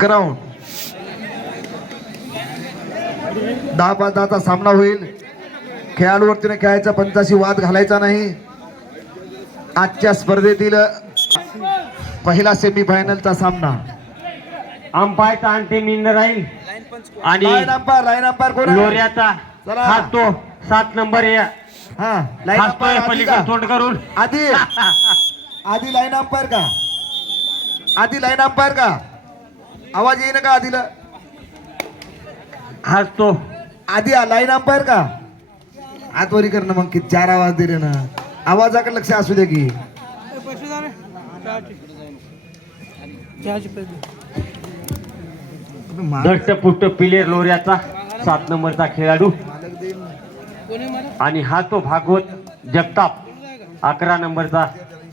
Ground 10-5-10चा सामना होईल. खेळाडूवरतीने खेळायचा, पंचाशी वाद घालायचा नाही. आजच्या स्पर्धेतील पहिला सेमीफायनलचा सामना. अंपायरचा अंतिम निर्णय राहील आणि लाईन अंपायर कोण आहे? लोऱ्याचा चला. हा तो 7 नंबर आहे. हा लाईन हसतोय अंपायर पलीकडे तोंड करून. आधी लाईन अंपायर का? आधी लाईन अंपायर का? आवाज येईन का आधीला? हसतो. आधी लाईन अंपायर का? आतवरी कर ना मग, किती 4 आवाज दिले ना. आवाजाकडे लक्ष असू दे की. दष्टपुष्ट पिलेर लोऱ्याचा 7 नंबरचा खेळाडू आणि हा तो भागवत जगताप 11 नंबरचा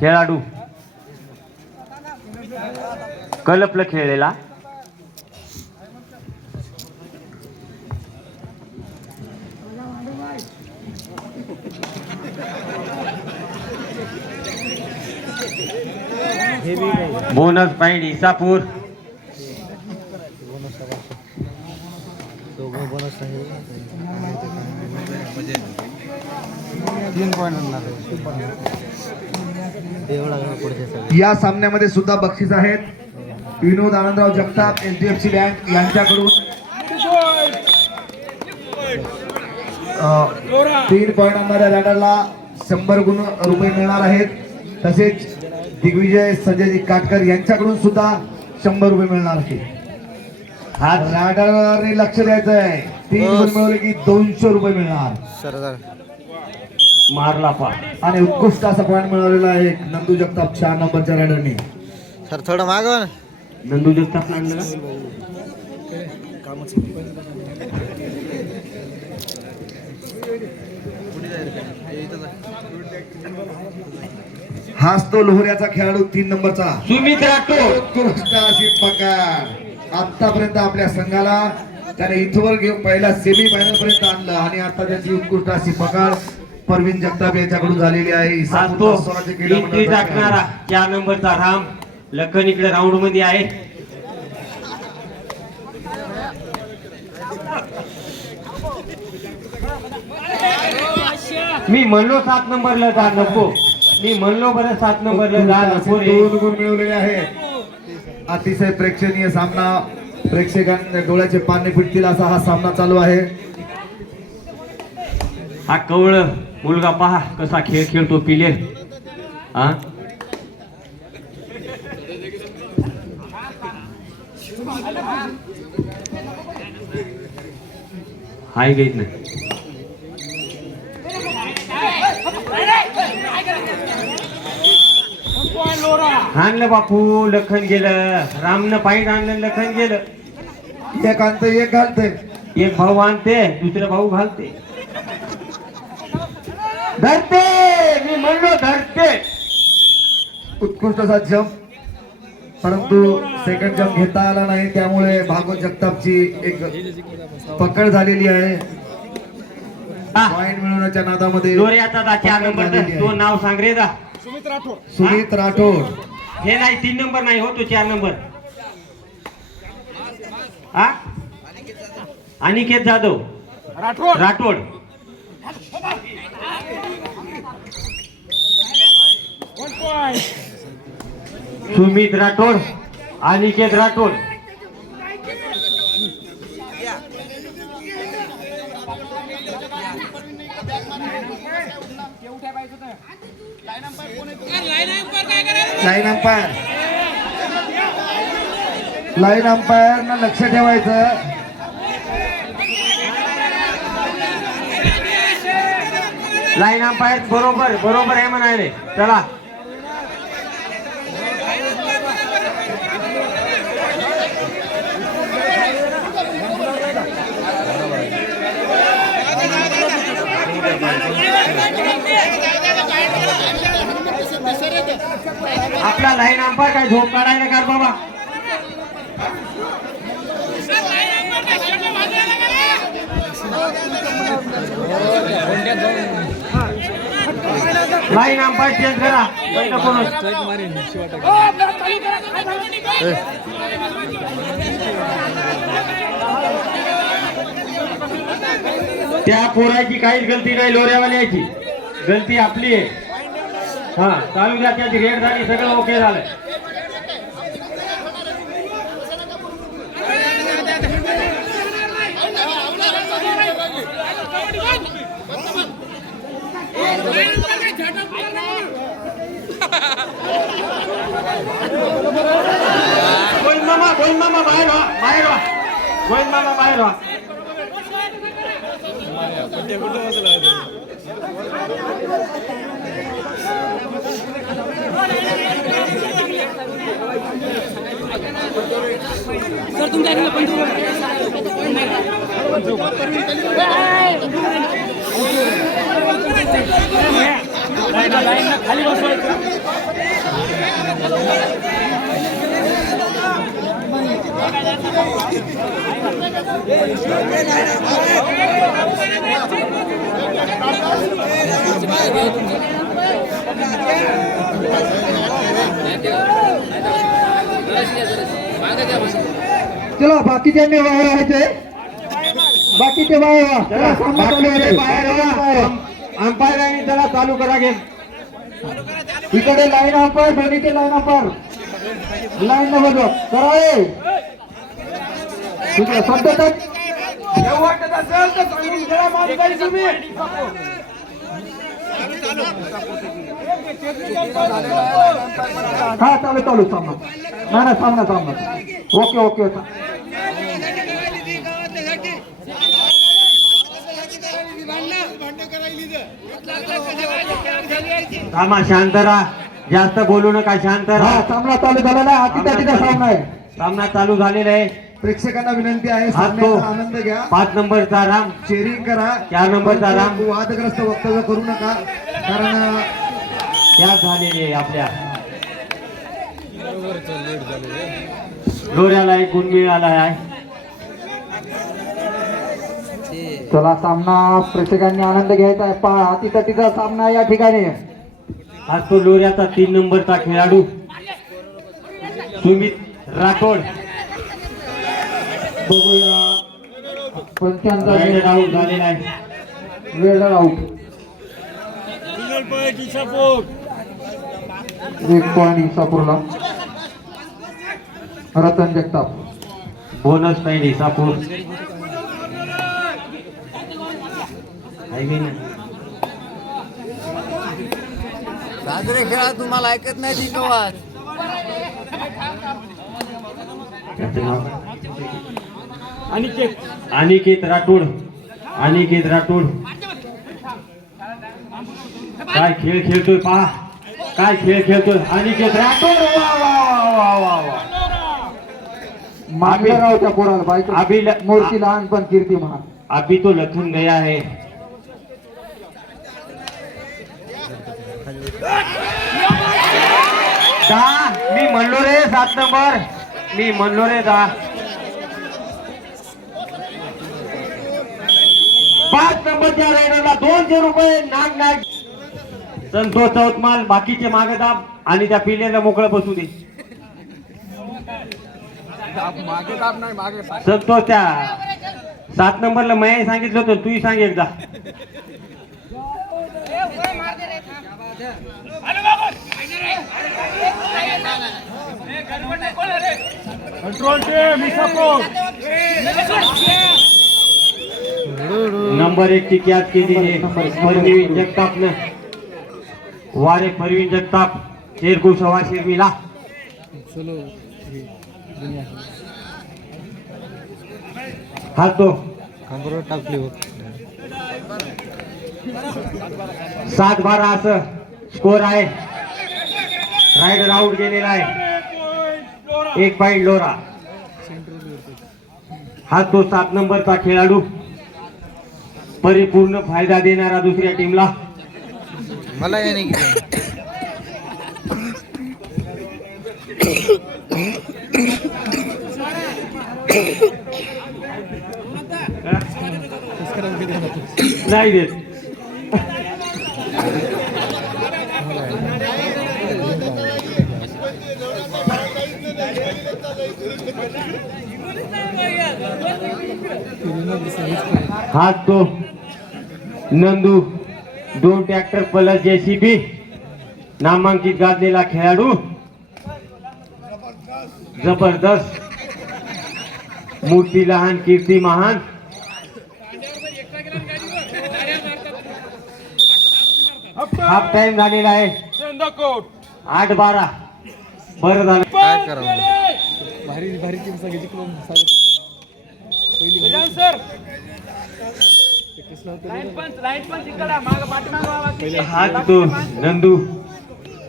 खेळाडू. कलपलं खेळलेला. Bonus point Isapur. या सामन्यामध्ये सुद्धा बक्षीस आहेत. विनोद आनंदराव जगताप HDFC बँक यांच्याकडून 3 पॉईंट आणणाऱ्या रॅडरला 100 रुपये मिळणार आहेत. तसेच दिग्विजय संजयजी काटकर यांच्याकडून सुद्धा 100 रुपये मिळणार आहेत. हा रॅडरने लक्ष द्यायचं आहे. 3 गुण मिळवले की 200 रुपये मिळणार. मारला पा आणि उत्कृष्ट असा पॉईंट मिळवलेला आहे नंदू जगताप 4 नंबरच्या रॅडरने. सर थोडं मागव. नंदू जगताप आणलं. हाच तो लोहऱ्याचा खेळाडू 3 नंबरचा सुमित राठोड. उत्कृष्ट अशी पकड. आतापर्यंत आपल्या संघाला त्याने इथवर घेऊन पहिला सेमी फायनल पर्यंत आणलं आणि आता त्याची उत्कृष्ट अशी पकड परवीन जगताप यांच्याकडून झालेली आहे. हा तो एंट्री टाकणारा 4 नंबरचा राम. लखन इकडे राऊंड मध्ये आहे. मी म्हणलो 7 नंबरला जा नको. मी म्हणलो बरं 7 नंबरला जा नको रे. 2 गुण मिळवलेले आहेत. अतिशय प्रेक्षणीय सामना. प्रेक्षकांच्या डोळ्याचे पाने फिटतील असा हा सामना चालू आहे. हा कवळ मुलगा पहा कसा खेळ खेळतो पिले. हा हाय घेत नाही. आणलं बापू. लखन गेलं. रामनं पाहिजे आणलं. लखन गेलं. एक आणते एक घालते. एक भाऊ आणते दुसरा भाऊ घालते. धरते. मी म्हणलो धरते. उत्कृष्ट असा जम्प, परंतु सेकंड जम्प घेता आला नाही. त्यामुळे भागवत जगतापची एक पकड झालेली आहे. पॉइंट मिळवण्याच्या नादामध्ये लोऱ्याचा 4 नंबर. तो नाव सांग रे दा. सुमित राठोड. हे नाही 3 नंबर नाही हो तो 4 नंबर. हा अनिकेत जाधव राठोड. सुमित राठोड अनिकेत राठोड. लाईन अंपायर ना लक्ष ठेवायचं. लाईन अंपायर बरोबर आहे म्हणाले. चला आपला लाईन अंपायर काय झोप काढायला का बाबा. लाईन अंपायर चेंज करा. पहिलं कोण त्या पोराची काहीच गलती नाही, लोऱ्यावाल्याची गलती आपली आहे. हा चालू द्या, त्याची रेड झाली, सगळं ओके झालं. गोविंद मामा बाहेर व्हा, बाहेर व्हा, गोविंद मामा बाहेर व्हा. सर तुमच्या खाली बसवायचं. चला बाकीच्यांनी बाहेर व्हायचे, बाकीचे बाहेर व्हा. अंपायरांनी त्याला चालू करा गेम. इकडे लाईन अंपायर, दोन्हीचे लाईन अंपायर लाईन न बदल करा. वाटत असेल तर सांगून द्या, माणसाई तुम्ही. हा चालू चालू सामना. नाही नाही सामना सामना. Okay okay. थांबा, शांत राहा, जास्त बोलू नका, शांत हा राहा. सामना चालू झालेला आहे. अतिथीचा सामना आहे. सामना चालू झालेला आहे. प्रेक्षकांना विनंती आहे, हा तो सामन्याचा आनंद घ्या. 5 नंबरचा राम, चेअरिंग करा. 4 नंबरचा राम. वादग्रस्त वक्तव्य करू नका, कारण त्या झालेली आहे आपल्या लोऱ्याला एक गुण मिळाला आहे. चला सामना प्रेक्षकांनी आनंद घ्यायचा आहे. पहा अतिथीचा सामना या ठिकाणी. आज तो लोऱ्याचा 3 नंबरचा खेळाडू सुमित राठोड बघूया पंचांचा रायडर आऊट झालेला आहे. वेळर आउट. एक पॉईंट इसापूरला. रतन जगताप. Bonus point Isapur. साजरे खेळा, तुम्हाला ऐकत नाही ती आवाज. अनिकेत राठोड. अनिकेत राठोड काय खेळ खेळतोय, पहा काय खेळ खेळतोय अनिकेत राठोड. वा वा वा वा वा. मांगलेरावच्या पोराला बाईक मूर्ती लहान पण कीर्ती महान. अभी तो लखन गया है. मी म्हणलो रे 7 नंबर, मी म्हणलो रे 10. 5 नंबरच्या रायडरला 200 रुपये. नाग नाग संतोष चौतमाल. बाकीचे मागे दाब आणि त्या पिल्लेला मोकळं बसू दे. संतोष त्या 7 नंबरला मी सांगितलं होतं, तूही सांग एकदा. नंबर 1 ची कॅच केली आहे परवीन जगतापनं. वारे परवीन जगताप. शेरगु सवा शेरमीला. हा तो 7-12 असं स्कोर आहे. रायडर आउट गेलेला आहे. 1 पॉइंट लोरा. हा तो 7 नंबरचा खेळाडू, परिपूर्ण फायदा देणारा दुसऱ्या टीमला. मला हे नाही नाही देत. हा तो नंदू 2 ट्रॅक्टर प्लस JCB नामांकित गाजलेला खेळाडू जबरदस्त मूर्ती लहान कीर्ती महान हाफ टाइम झालेला आहे 8-12 बरं झालं काय करावं भारी टीम सांगितली हात तो नंदू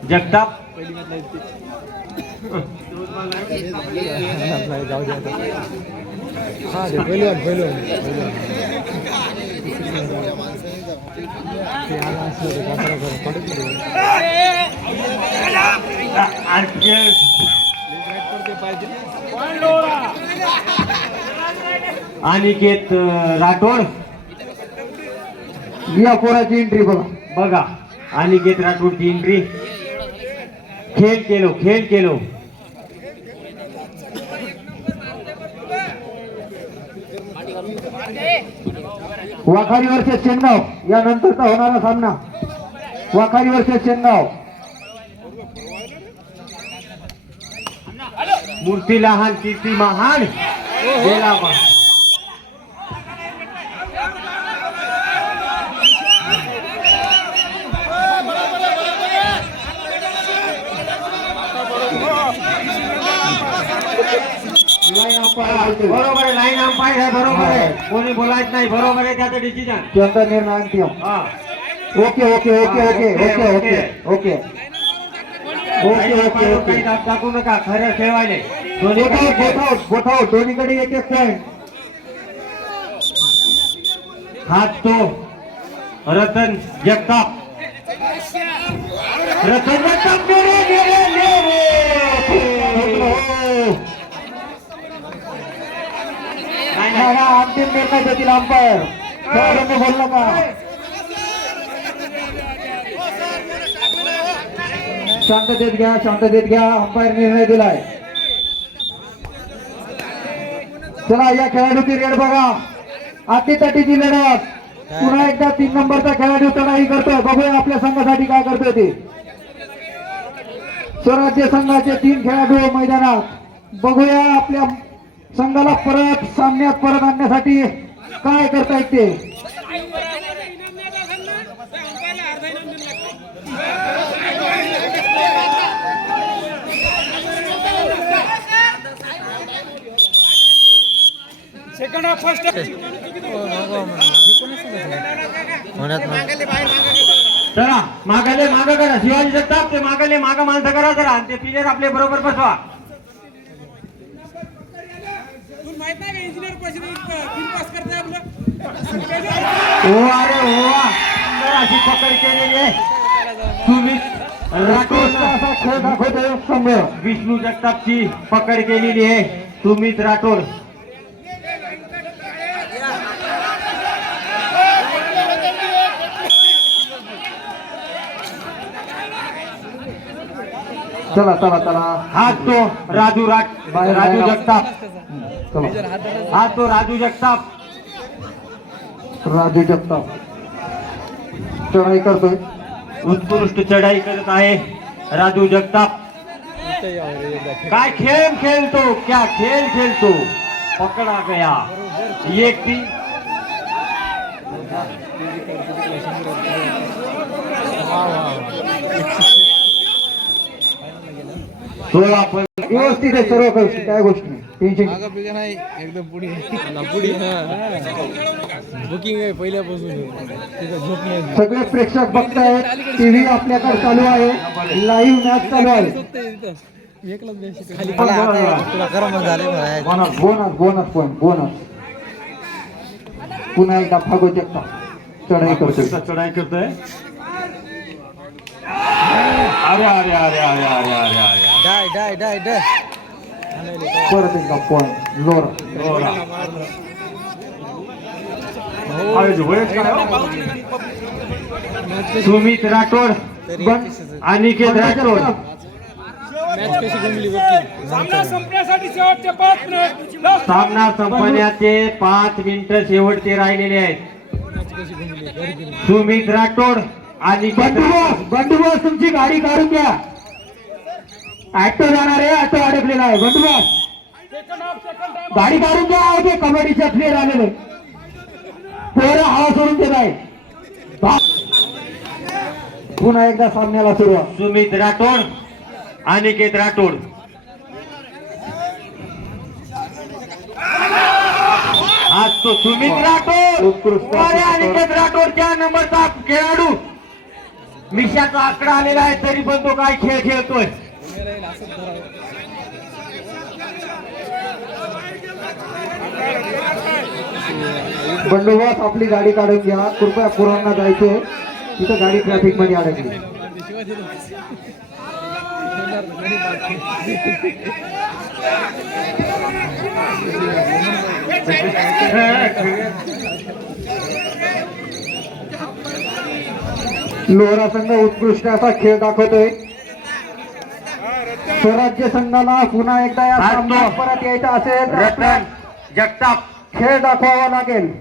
जगताप अनिकेत राठोड या पोराची एंट्री बघा अनिकेत राठोडची एंट्री खेळ केलो वाखारी वर्सेस शेनगाव यानंतरचा होणारा सामना वाखारी वर्सेस शेनगाव मूर्ती लहान कीर्ती महान गेला बा. बरोबर आहे लाईन अंपायर आहे बरोबर आहे कोणी बोलायच नाही बरोबर आहे त्याचं डिसिजन त्यांचा निर्णय अंतिम हा okay okay okay okay okay okay okay okay okay okay काही दाब टाकू नका खरं खेळवायले गोठाव दोन्हीकडे एक एक पॉइंट हात तो रतन जगताप अंतिम निर्णय देतील अंपायर खेळाडूंनी बोललं का शांततेत घ्या अंपायर निर्णय दिलाय चला या खेळाडूची रेड बघा अटीतटीची लढत पुन्हा एकदा 3 नंबरचा खेळाडू चढाई करतोय बघूया आपल्या संघासाठी काय करतोय ते स्वराज्य संघाचे 3 खेळाडू मैदानात बघूया आपल्या संघाला परत सामन्यात परत आणण्यासाठी काय करतायत ते सेकंड हाफ फर्स्ट चला मागाले मागं करा शिवाजी जगताप ते मागाले मागं माणसं करा जरा आणि ते प्लेयर आपले बरोबर बसवा माहित नाही का इंजिनियर पास करताय आपलं हो अरे हो सुंदर अशी पकड केलेली आहे तुम्ही असा खेळ दाखवतोय संघ विष्णू जगतापची पकड केलेली आहे सुमित राठोड चला चला चला हात तो राजू जगताप चला हात तो राजू जगताप चढाई करतोय उत्कृष्ट चढाई करत आहे राजू जगताप काय खेळ खेळतो क्या खेळ खेळतो पकडा गया एक ती व्यवस्थित आहे सर्व गोष्टी काय गोष्टी टेन्शन नाही एकदम पुढे बुकिंग आहे पहिल्यापासून सगळे प्रेक्षक बघतायत टीव्ही आपल्याकडे चालू आहे लाईव्ह मॅच चालू आहे bonus bonus bonus point bonus पुन्हा एकदा भागवत जगताप चढाई करतोय चढाई करतोय अरे अरे अरे अरे अरे अरे अरे डाय परत एकदा पॉईंट लोरा सुमित राठोड अनिकेत राठोड मॅच कशी जमली सामना संपण्यासाठी शेवटचे 5 मिनिट सामना संपण्याचे 5 मिनिटं शेवटचे राहिलेले आहेत सुमित राठोड आणि बंडूबास तुमची गाडी काढून घ्या. ऍटो जाणार आहे, ऍटो अडकलेला आहे. बंडूबास गाडी काढून घ्या. ते कबड्डीच्या प्लेअर आलेले पोरं हवा सोडून देत आहे. पुन्हा एकदा सामन्याला सुरुवात. सुमित राठोड अनिकेत राठोड. आज तो सुमित राठोड उत्कृष्ट आणि अनिकेत राठोडच्या नंबरचा खेळाडू. मिशाचा आकडा आलेला आहे तरी पण तो काय खेळ खेळतोय. बंडोबास आपली गाडी काढून घ्या. कृपया पुरांना जायचे, तिथं गाडी ट्रॅफिक मध्ये अडकली. लोहरा संघ उत्कृष्ट असा खेळ दाखवतोय. स्वराज्य संघाला पुन्हा एकदा या सामन्यात परत यायचं असेल तर रतन जगताप खेळ दाखवावा लागेल.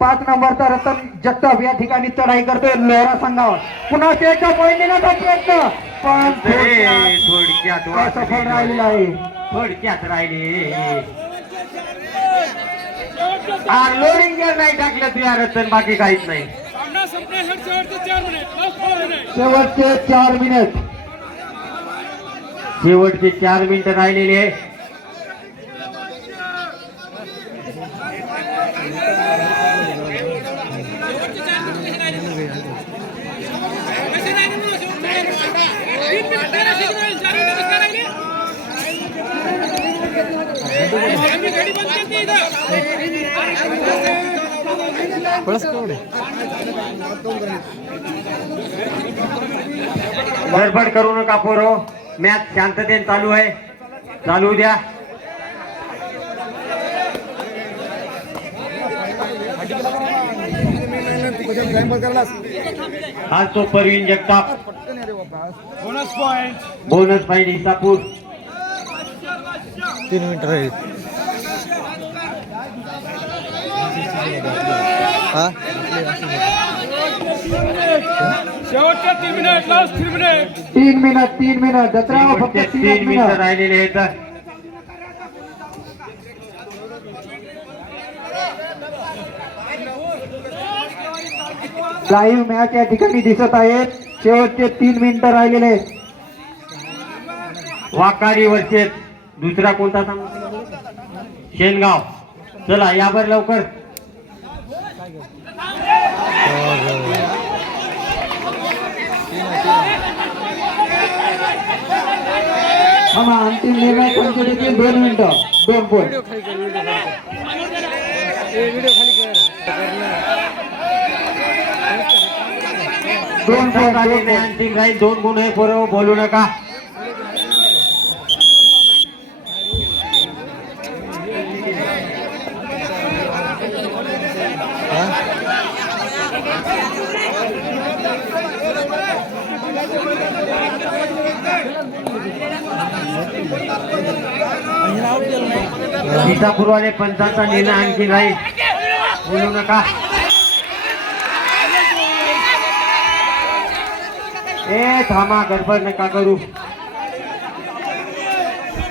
5 नंबरचा रतन जगताप या ठिकाणी चढाई करतोय लोहरा संघावर. पुन्हा त्याचा पॉईंट देण्याचा प्रयत्न पण थोडक्यात असफल राहिलेला आहे. थोडक्यात राहिले. लोडिंग गेअर नाही टाकलं तू या रतन, बाकी काहीच नाही. सामना संपण्यासाठी शेवटचे 4 मिनिट. शेवटचे 4 मिनिटं राहिलेले आहे. गाडी बंद करते इथं. गडबड करू नका पोरो. मॅच शांततेने चालू आहे, चालू द्या. आज तो Parveen Jagtap. Bonus point Isapur. 3 minute राहील. शेवटच्या 3 मिनिट, लास्ट 3 मिनिट. 3 मिनिट जत्रा फक्त 3 मिनिटं मिनिट राहिलेले आहेत. लाईव्ह मॅच या ठिकाणी दिसत आहेत. शेवटचे 3 मिनिटं राहिलेले आहेत. वाकारी वर्षेत दुसरा कोणता सामना? शेनगाव. चला यावर लवकर. अंतिम निर्णय कोणते देखील 2 मिनिटं 2 पॉईंट. अंतिम राहील. 2 गुण आहे बरोबर, बोलू नका. इसापूरवाले पंचांचा निर्णय आणखी राहील, बोलू नका. ए थांबा, गडबड नका करू.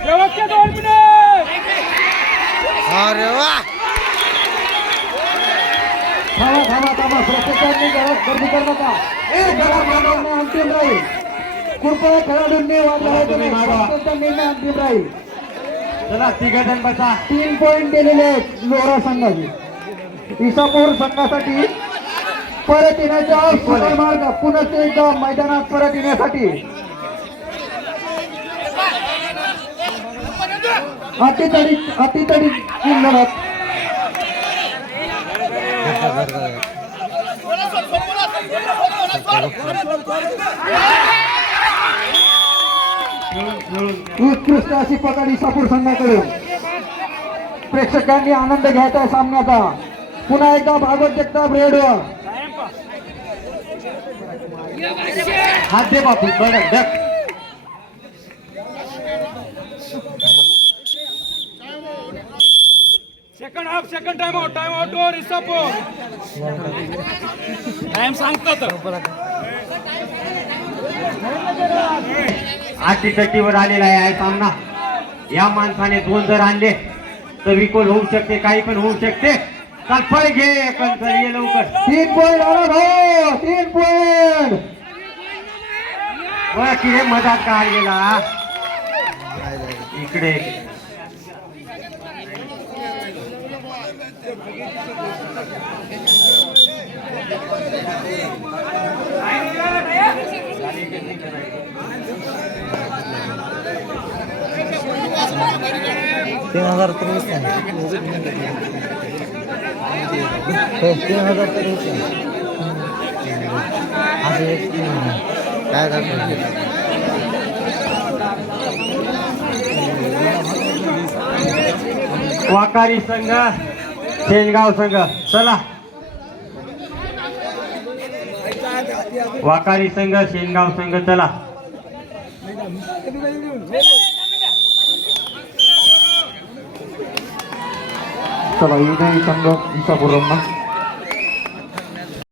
शेवटचे 2 मिनिट. अरे वा. थांबा प्रत्येकाने गर्दी करू नका. अंतिम राहील. कृपया खेळाडूंनी निर्णय अंतिम राहील. चला 3 जण बसा. 3 पॉईंट दिलेले आहेत लोहरा संघाचे. इसापूर संघासाठी परत येण्याचा मार्ग पुन्हा एकदा मैदानात परत येण्यासाठी अतितडी लढत. उत्कृष्ट अशी पकड इसापूर संघाकडून. प्रेक्षकांनी आनंद घ्यायचा आहे सामन्याचा. पुन्हा एकदा भागवत जगताप रेडवर. हात दे बापू, कडक धक. Second half second time out door is support time सांगतो तर 80-30 आलेला आहे सामना. या माणसाने 2 जर आणले तर विकोल होऊ शकते, काही पण होऊ शकते. चल फळ घे कंचन, ये लवकर. 3 पॉइंट आला भाऊ, 3 पॉइंट. बघ की रे मधात काढ गेला इकडे. वाकारी संघ शेनगाव संघ, चला. वाकारी संघ शेनगाव संघ, चला. चला, युदय संघ इसापुरम